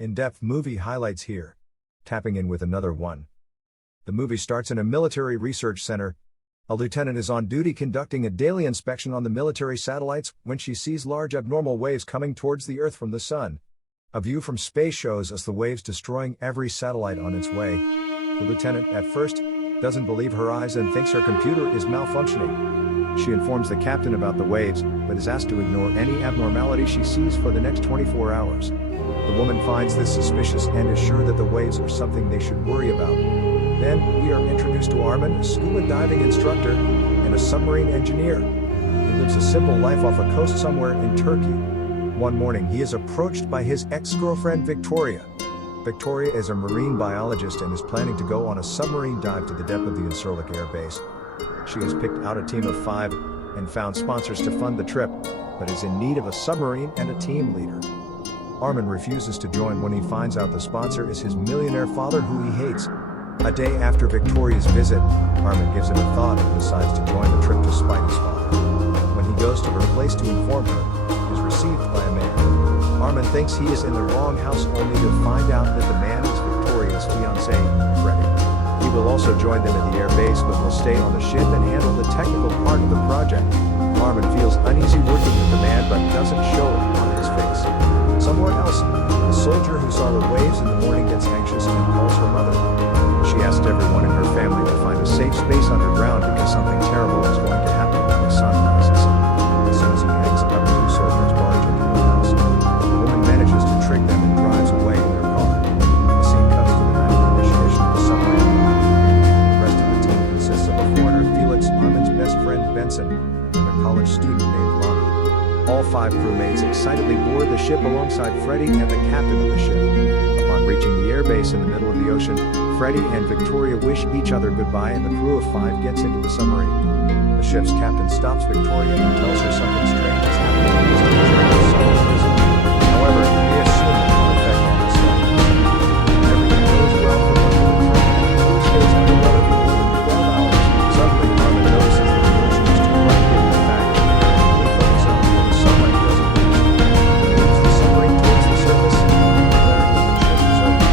In-depth movie highlights here. Tapping in with another one. The movie starts in a military research center. A lieutenant is on duty conducting a daily inspection on the military satellites when she sees large abnormal waves coming towards the Earth from the sun. A view from space shows us the waves destroying every satellite on its way. The lieutenant, at first, doesn't believe her eyes and thinks her computer is malfunctioning. She informs the captain about the waves, but is asked to ignore any abnormality she sees for the next 24 hours. The woman finds this suspicious and is sure that the waves are something they should worry about. Then, we are introduced to Armin, a scuba diving instructor, and a submarine engineer. He lives a simple life off a coast somewhere in Turkey. One morning he is approached by his ex-girlfriend Victoria. Victoria is a marine biologist and is planning to go on a submarine dive to the depth of the Incirlik Air Base. She has picked out a team of 5 and found sponsors to fund the trip, but is in need of a submarine and a team leader. Armin refuses to join when he finds out the sponsor is his millionaire father who he hates. A day after Victoria's visit, Armin gives it a thought and decides to join the trip to spite his father. When he goes to her place to inform her, he is received by a man. Armin thinks he is in the wrong house only to find out that the man is Victoria's fiancé, Freddie. He will also join them at the air base but will stay on the ship and handle the technical part of the project. Armin feels uneasy working with the man but doesn't show it on his face. Somewhere else, a soldier who saw the waves in the morning gets anxious and calls her mother. She asked everyone in her family to find a safe space underground because something terrible is going to happen when the sun rises. As soon as he hangs up, 2 soldiers barge into the house. The woman manages to trick them and drives away in their car. The scene cuts to the night of the initiation of the submarine. The rest of the team consists of a foreigner, Felix, Armin's best friend Benson, and a college student named Lana. All 5 crewmates excitedly board the ship alongside Freddie and the captain of the ship. Upon reaching the airbase in the middle of the ocean, Freddie and Victoria wish each other goodbye and the crew of 5 gets into the submarine. The ship's captain stops Victoria and tells her something strange is happening on this dimension. However, they assume it will affect them instead. Everything goes well for the crew, and the crew stays underwater for more than 12 hours. Suddenly, Armin notices that the ocean is too bright given the fact that they are in the focus zone where the sunlight doesn't reach. He moves the submarine towards the surface, declaring that the trip is over.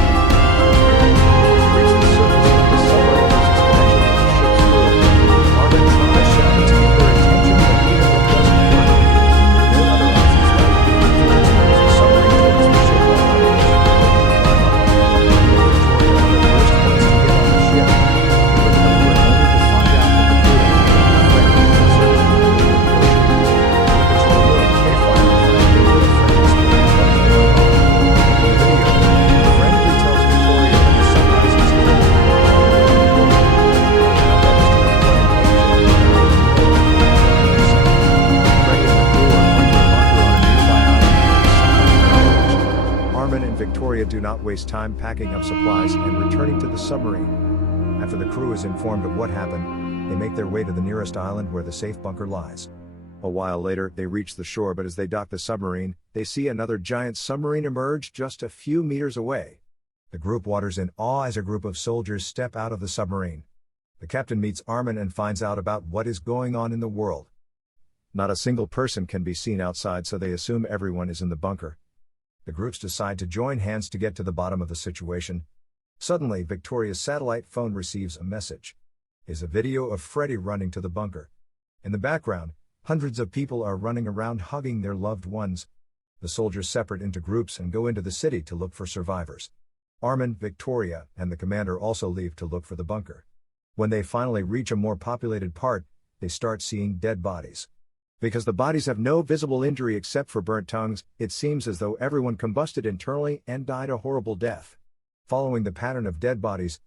Victoria do not waste time packing up supplies and returning to the submarine. After the crew is informed of what happened, they make their way to the nearest island where the safe bunker lies. A while later, they reach the shore, but as they dock the submarine, they see another giant submarine emerge just a few meters away. The group waters in awe as a group of soldiers step out of the submarine. The captain meets Armin and finds out about what is going on in the world. Not a single person can be seen outside, so they assume everyone is in the bunker. The groups decide to join hands to get to the bottom of the situation. Suddenly, Victoria's satellite phone receives a message. It is a video of Freddie running to the bunker. In the background, hundreds of people are running around hugging their loved ones. The soldiers separate into groups and go into the city to look for survivors. Armin, Victoria, and the commander also leave to look for the bunker. When they finally reach a more populated part, they start seeing dead bodies. Because the bodies have no visible injury except for burnt tongues, it seems as though everyone combusted internally and died a horrible death. Following the pattern of dead bodies,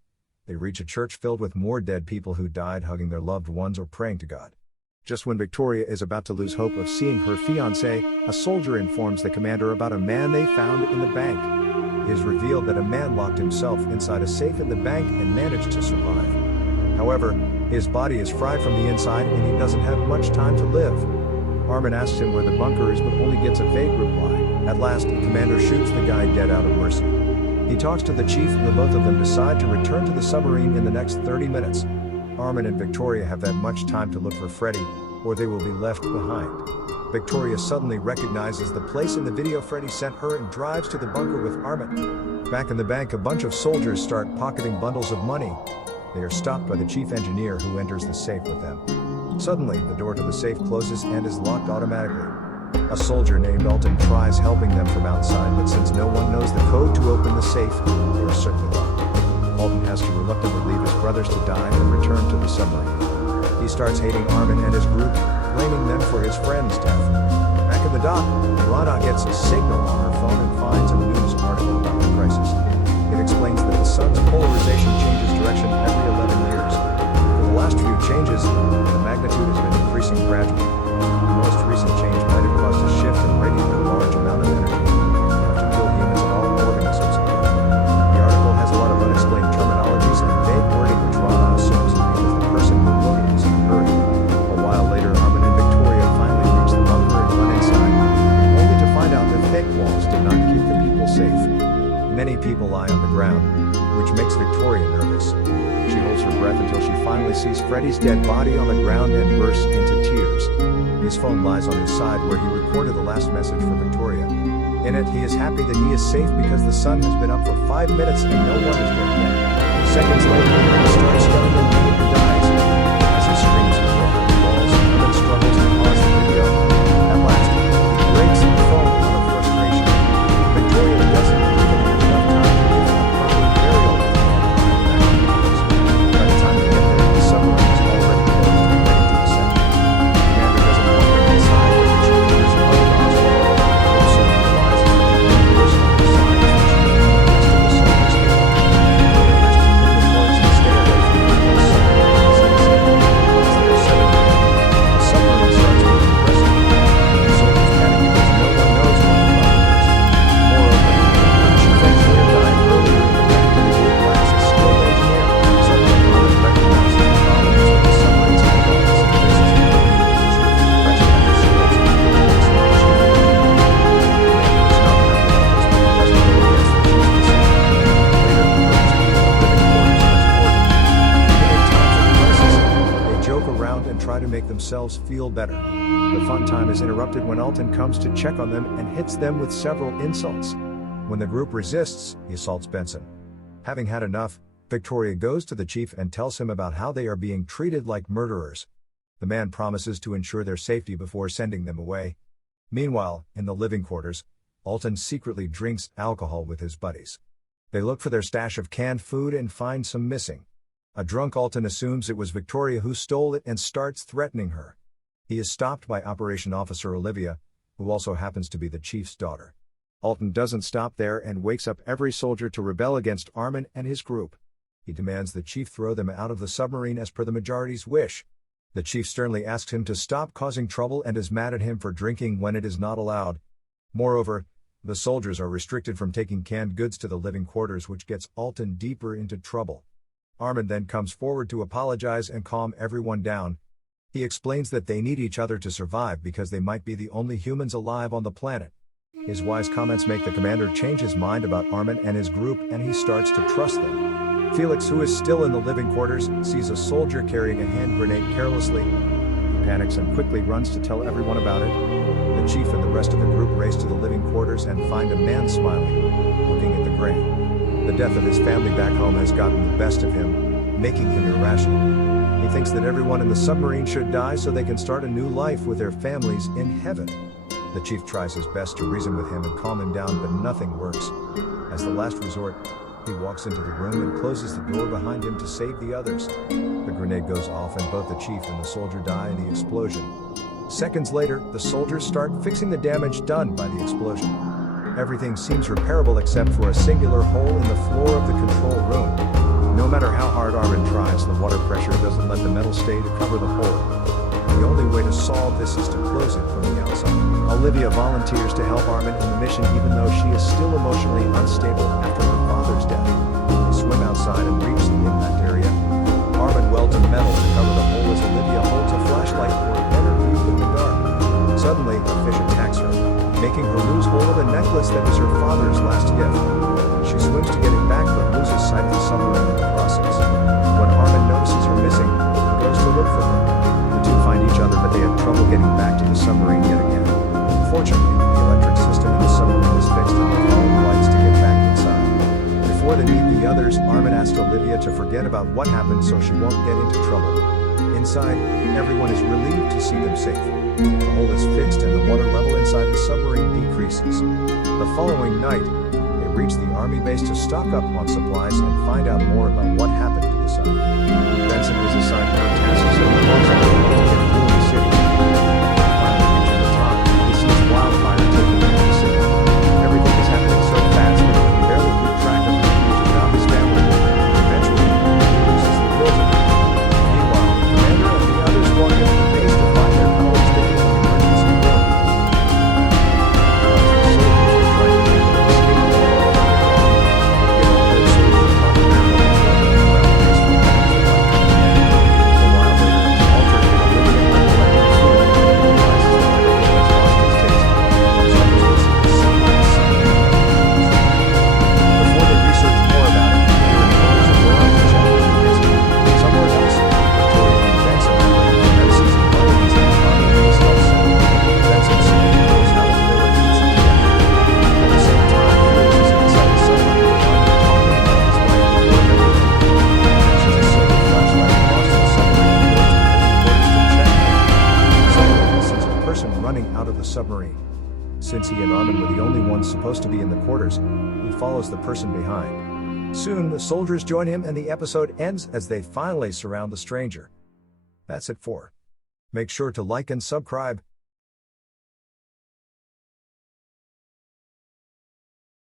they reach a church filled with more dead people who died hugging their loved ones or praying to God. Just when Victoria is about to lose hope of seeing her fiancé, a soldier informs the commander about a man they found in the bank. It is revealed that a man locked himself inside a safe in the bank and managed to survive. However, his body is fried from the inside and he doesn't have much time to live. Armin asks him where the bunker is but only gets a vague reply. At last, the commander shoots the guy dead out of mercy. He talks to the chief and the both of them decide to return to the submarine in the next 30 minutes. Armin and Victoria have that much time to look for Freddie, or they will be left behind. Victoria suddenly recognizes the place in the video Freddy sent her and drives to the bunker with Armin. Back in the bank, a bunch of soldiers start pocketing bundles of money. They are stopped by the chief engineer, who enters the safe with them. Suddenly, the door to the safe closes and is locked automatically. A soldier named Alton tries helping them from outside, but since no one knows the code to open the safe, they are certainly locked. Alton has to reluctantly leave his brothers to die and return to the submarine. He starts hating Armin and his group, blaming them for his friend's death. Back in the dock, Rana gets a signal on her phone and finds a news article about the crisis. It explains that the sun's polarization changes direction every 11 years. For the last few changes, the magnitude has been increasing gradually. The most recent change might have caused a shift in radiating a large amount of energy, enough to kill humans and all organisms. The article has a lot of unexplained terminologies and vague wording, which Rana assumes is because the person who wrote it was in a hurry. A while later, Armin and Victoria finally reach the bunker and run inside, only to find out that fake walls did not keep the people safe. Many people lie on the ground, which makes Victoria nervous. She holds her breath until she finally sees Freddy's dead body on the ground and bursts into tears. His phone lies on his side, where he recorded the last message for Victoria. In it, he is happy that he is safe because the sun has been up for 5 minutes and no one is dead yet. Seconds later, he starts yelling and he dies. As he screams and breaks the walls, Armin struggles to pause the video. At last, he breaks the phone out of frustration. Victoria doesn't even have enough time to give him a proper burial with him back in the house. By the time they get there, the submarine is already closed and ready to descend. The commander doesn't want them inside, but the chief is not lost. He soon realizes that the only person on his side is the chief and the rest of the soldiers hate him. The rest of the reports to stay away from the submarine as they say. Once they are settled in, the submarine starts moving aggressively. The soldiers panic because no one knows what the problem is. Moreover, the chief engineer died earlier in the night and the group lacks a skilled engineer. Suddenly, Armin recognizes the problem is with the submarine's hydraulics and faces him. Pressure on his skills and the chief engineer. Joke around and try to make themselves feel better. The fun time is interrupted when Alton comes to check on them and hits them with several insults. When the group resists, he assaults Benson. Having had enough, Victoria goes to the chief and tells him about how they are being treated like murderers. The man promises to ensure their safety before sending them away. Meanwhile, in the living quarters, Alton secretly drinks alcohol with his buddies. They look for their stash of canned food and find some missing. A drunk Alton assumes it was Victoria who stole it and starts threatening her. He is stopped by Operation Officer Olivia, who also happens to be the chief's daughter. Alton doesn't stop there and wakes up every soldier to rebel against Armin and his group. He demands the chief throw them out of the submarine as per the majority's wish. The chief sternly asks him to stop causing trouble and is mad at him for drinking when it is not allowed. Moreover, the soldiers are restricted from taking canned goods to the living quarters, which gets Alton deeper into trouble. Armin then comes forward to apologize and calm everyone down. He explains that they need each other to survive because they might be the only humans alive on the planet. His wise comments make the commander change his mind about Armin and his group, and he starts to trust them. Felix, who is still in the living quarters, sees a soldier carrying a hand grenade carelessly. He panics and quickly runs to tell everyone about it. The chief and the rest of the group race to the living quarters and find a man smiling, looking at the grave. The death of his family back home has gotten the best of him, making him irrational. He thinks that everyone in the submarine should die so they can start a new life with their families in heaven. The chief tries his best to reason with him and calm him down, but nothing works. As the last resort, he walks into the room and closes the door behind him to save the others. The grenade goes off and both the chief and the soldier die in the explosion. Seconds later, the soldiers start fixing the damage done by the explosion. Everything seems repairable except for a singular hole in the floor of the control room. No matter how hard Armin tries, the water pressure doesn't let the metal stay to cover the hole. The only way to solve this is to close it from the outside. Olivia volunteers to help Armin in the mission even though she is still emotionally unstable after her father's death. They swim outside and reach the impact area. Armin welds a metal to cover the hole as Olivia holds a flashlight for a better view in the dark. Suddenly, a fish attacks her, making her lose hold of a necklace that was her father's last gift. She swims to get it back but loses sight of the submarine in the process. When Armin notices her missing, he goes to look for her. The two find each other, but they have Before they meet the others, Armin asks Olivia to forget about what happened so she won't get into trouble. Inside, everyone is relieved to see them safe. The hole is fixed and the water level inside the submarine decreases. The following night, they reach the army base to stock up on supplies and find out more about what happened to the sub. Benson is assigned more tasks and he walks out to get through the city. Finally reaching the top, he sees wildfire taking over the city. Everything is happening so fast that he can barely keep track of the huge amount of damage. Eventually, he loses the will to live. Meanwhile, the commander and the others walk into the base to find their colleagues taking an emergency room. Submarine. Since he and Armin were the only ones supposed to be in the quarters, he follows the person behind. Soon, the soldiers join him and the episode ends as they finally surround the stranger. That's it for. Make sure to like and subscribe.